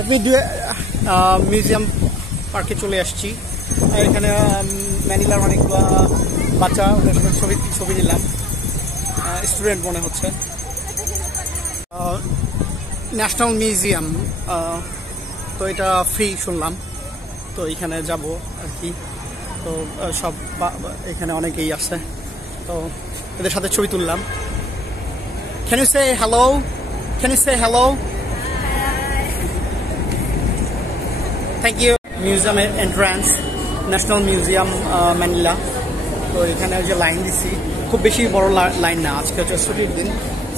আমি মিউজিয়াম পার্কে চলে আসছি। এখানে ম্যানিলার অনেকগুলো বাচ্চা, ওদের সাথে ছবি নিলাম। স্টুডেন্ট মনে হচ্ছে। ন্যাশনাল মিউজিয়াম, তো এটা ফ্রি শুনলাম, তো এখানে যাব আর কি। তো সব এখানে অনেকেই আছে, তো এদের সাথে ছবি তুললাম। Can you say hello? Can you say hello? Thank you. Museum entrance, national museum Manila. তো এখানে যে লাইন দিছি, খুব বেশি বড় লাইন না, আজকে হচ্ছে ছুটির দিন।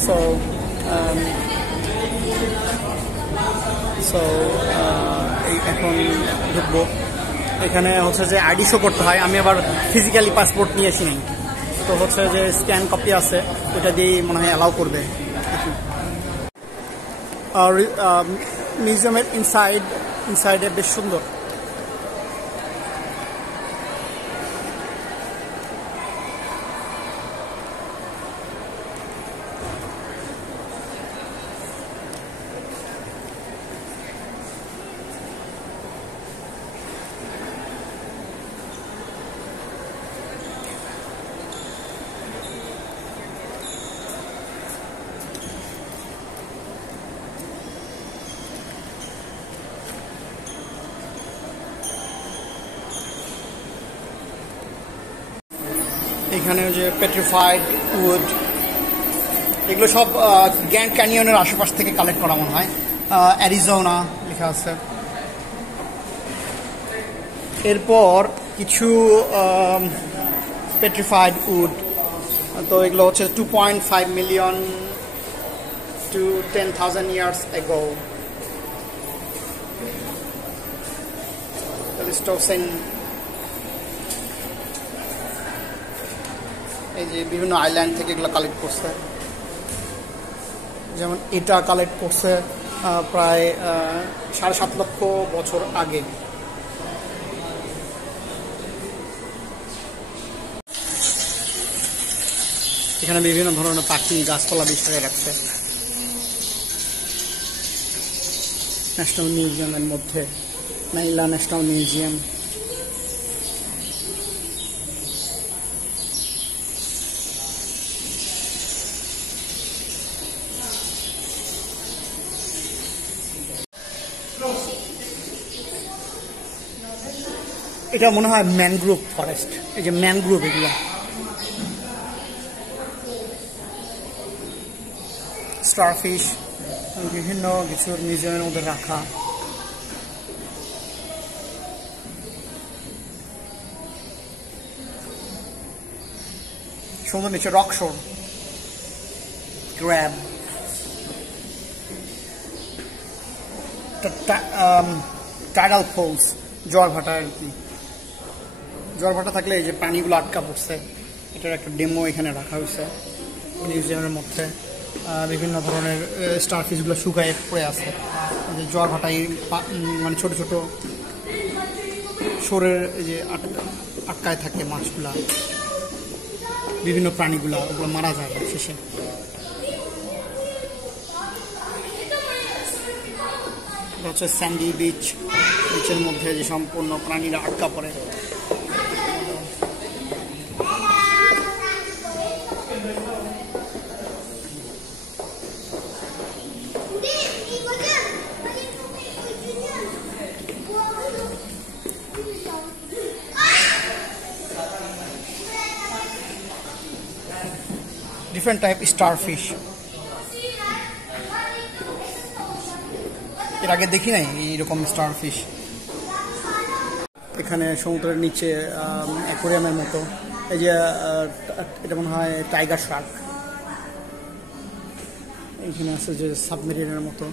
সো এখন ঢুকবো। এখানে হচ্ছে যে আইডি শো করতে হয়, আমি আবার ফিজিক্যালি পাসপোর্ট নিয়েছি নাই, তো হচ্ছে যে স্ক্যান কপি আছে, ওটা দিয়েই মনে হয় অ্যালাউ করবে। আর মিউজিয়ামের ইনসাইডে বেশ সুন্দর। এখানে যে পেট্রিফাইড উড, এগুলো সব গ্র্যান্ড ক্যানিয়নের আশেপাশ থেকে কালেক্ট করা মনে হয়। অ্যারিজোনা লেখা আছে। এরপর কিছু পেট্রিফাইড উড, তো এগুলো হচ্ছে 2.5 million to 10,000 years ago. Pleistocene। এই যে বিভিন্ন আইল্যান্ড থেকে এগুলো কালেক্ট করছে, যেমন এটা কালেক্ট করছে প্রায় 7.5 লক্ষ বছর আগে। এখানে বিভিন্ন ধরনের পাখি, গাছপালা বিষয়ে রাখছে। ন্যাশনাল মিউজিয়ামের মধ্যে ম্যানিলা ন্যাশনাল মিউজিয়াম। এটা মনে হয় ম্যানগ্রোভ ফরেস্ট, এই যে ম্যানগ্রোভ, এগুলো স্টারফিশ, বিভিন্ন কিছুর মিউজিয়ামের মধ্যে রাখা। সুন্দর নিচে রকশোর, ক্র্যাব, টাইডাল ফলস, জল ভাটা আর কি। জল ভাটা থাকলে এই যে পানিগুলো আটকা পড়ছে, এটার একটা ডেমো এখানে রাখা হয়েছে মিউজিয়ামের মধ্যে। বিভিন্ন ধরনের স্টারফিশগুলো শুকায় পড়ে আছে, যে জল ভাটায় মানে ছোট ছোট শোরের যে আটকায় থাকে মাছগুলা, বিভিন্ন প্রাণীগুলা, ওগুলো মারা যায় শেষে। হচ্ছে স্যান্ডি বিচের মধ্যে যে সম্পূর্ণ প্রাণীরা আটকা পড়ে। ডিফারেন্ট টাইপ স্টারফিশ, এর আগে দেখি নাই এইরকম স্টারফিশ। এখানে সমুদ্রের নিচে অ্যাকোয়ারিয়ামের মতো, এই যে এটা মনে হয় টাইগার শার্ক। এখানে আছে যে সাবমেরিনের মতো।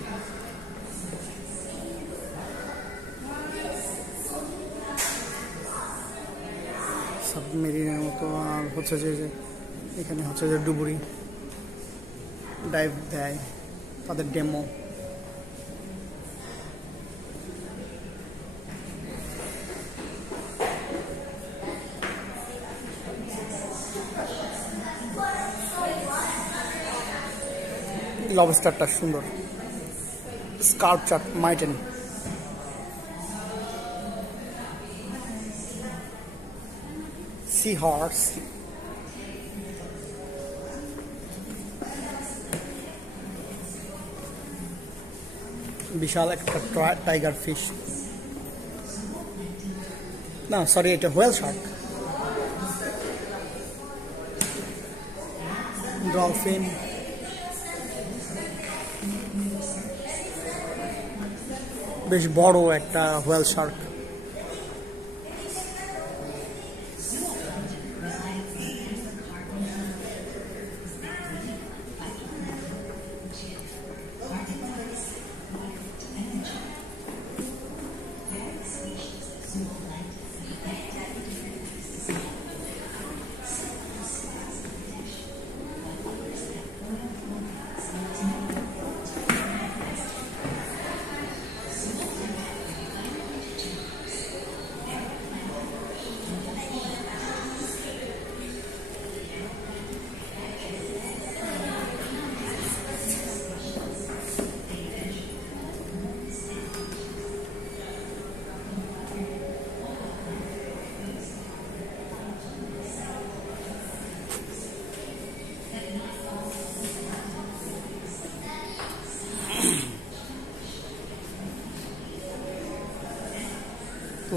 আর হচ্ছে যে এখানে হচ্ছে যে ডুবুরি ডাইভ দেয়, তাদের ডেমো। লবস্টারটা সুন্দর, স্কার্প চাট মাইটেন। Sea horse. বিশাল একটা টাইগার ফিশ, না সরি এটা হোয়েল শার্ক। ডলফিন, বেশ বড় একটা whale shark.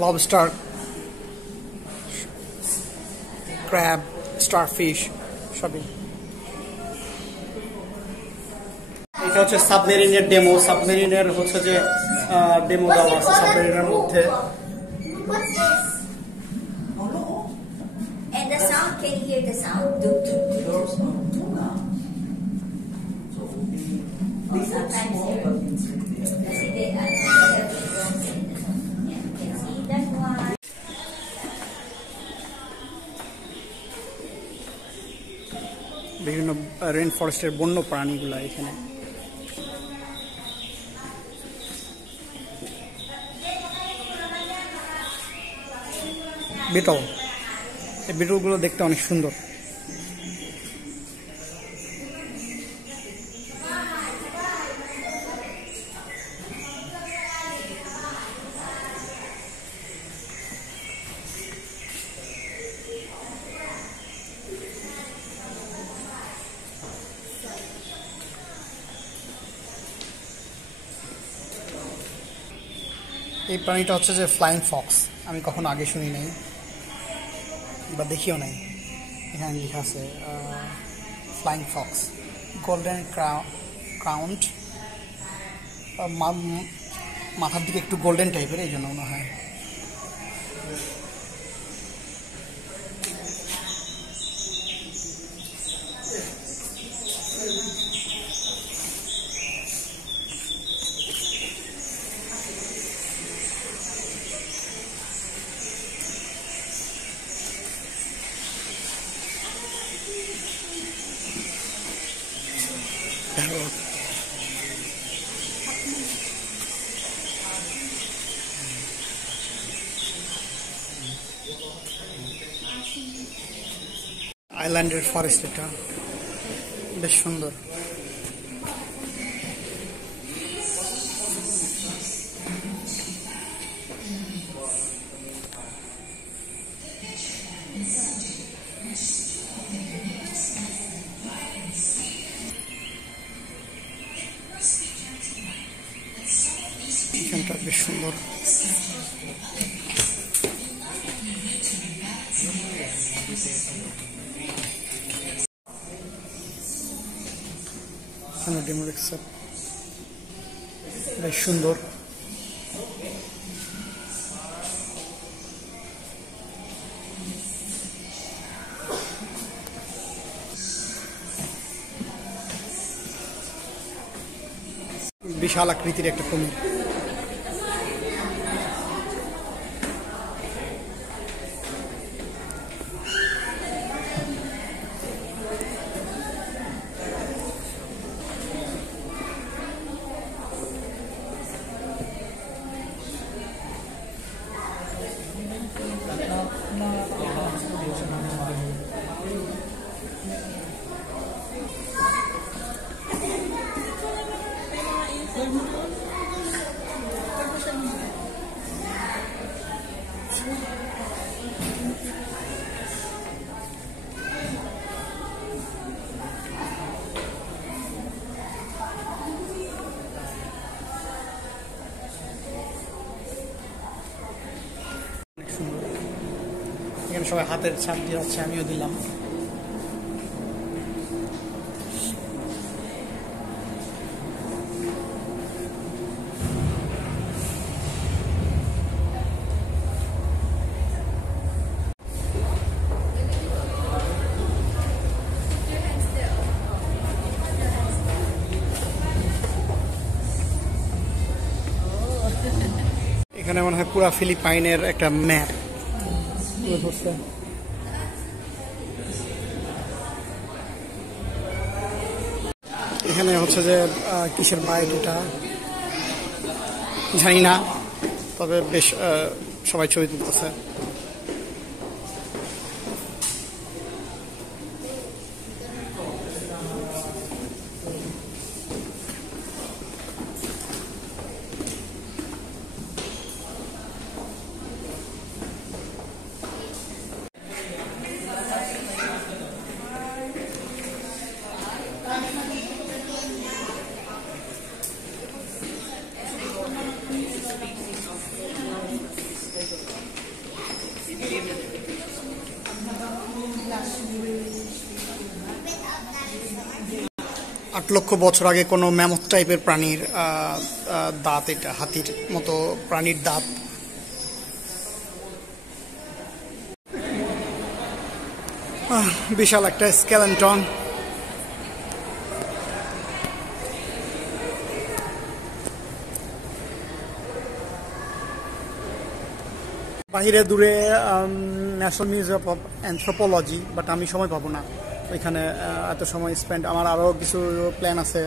Lobster, crab, starfish সবই। এটা হচ্ছে সাবমেরিনের ডেমো। সাবমেরিনের হচ্ছে যে ডেমো দেওয়া আছে সাবমেরিনের মধ্যে। What's this? And the sound, can you hear the sound? Duk, duk, duk, duk. Oh, sometimes here. Kasi they have yeah, you can see that one. বিভিন্ন রেন ফরেস্টের বন্য প্রাণীগুলা এখানে। বিটল, এই বিটলগুলো দেখতে অনেক সুন্দর। এই প্রাণীটা হচ্ছে যে ফ্লাইং ফক্স। আমি কখনো আগে শুনি নাই বা দেখিও নাই। এখানে লেখা আছে ফ্লাইং ফক্স, গোল্ডেন ক্রাউন্ড, মাথার দিকে একটু গোল্ডেন টাইপের, এই জন্য মনে হয়। আইল্যান্ডের ফরেস্ট, এটা বেশ সুন্দর। এখানটা বেশ সুন্দর। বেশ সুন্দর। বিশাল আকৃতির একটা কুমির। সবাই হাতের ছাপ দিয়ে যাচ্ছে, আমিও দিলাম। এখানে মনে হয় পুরা ফিলিপাইনের একটা ম্যাপ ধরছে। এখানে হচ্ছে যে কিসের বাইট এটা জানি না, তবে বেশ সবাই ছবি তুলতেছে। আট লক্ষ বছর আগে কোনো ম্যামথ টাইপের প্রাণীর দাঁত, এটা হাতির মতো প্রাণীর দাঁত। বিশাল একটা স্কেলেটন। বাহিরে দূরে national museum of anthropology, but আমি সময় পাবো না ওইখানে এত সময় স্পেন্ড। আমার আরও কিছু প্ল্যান আছে,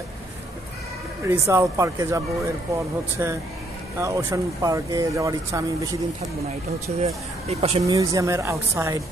রিসাল পার্কে যাব, এরপর হচ্ছে ওশান পার্কে যাওয়ার ইচ্ছা। আমি বেশি দিন থাকবো না। এটা হচ্ছে যে এই পাশে মিউজিয়ামের আউটসাইড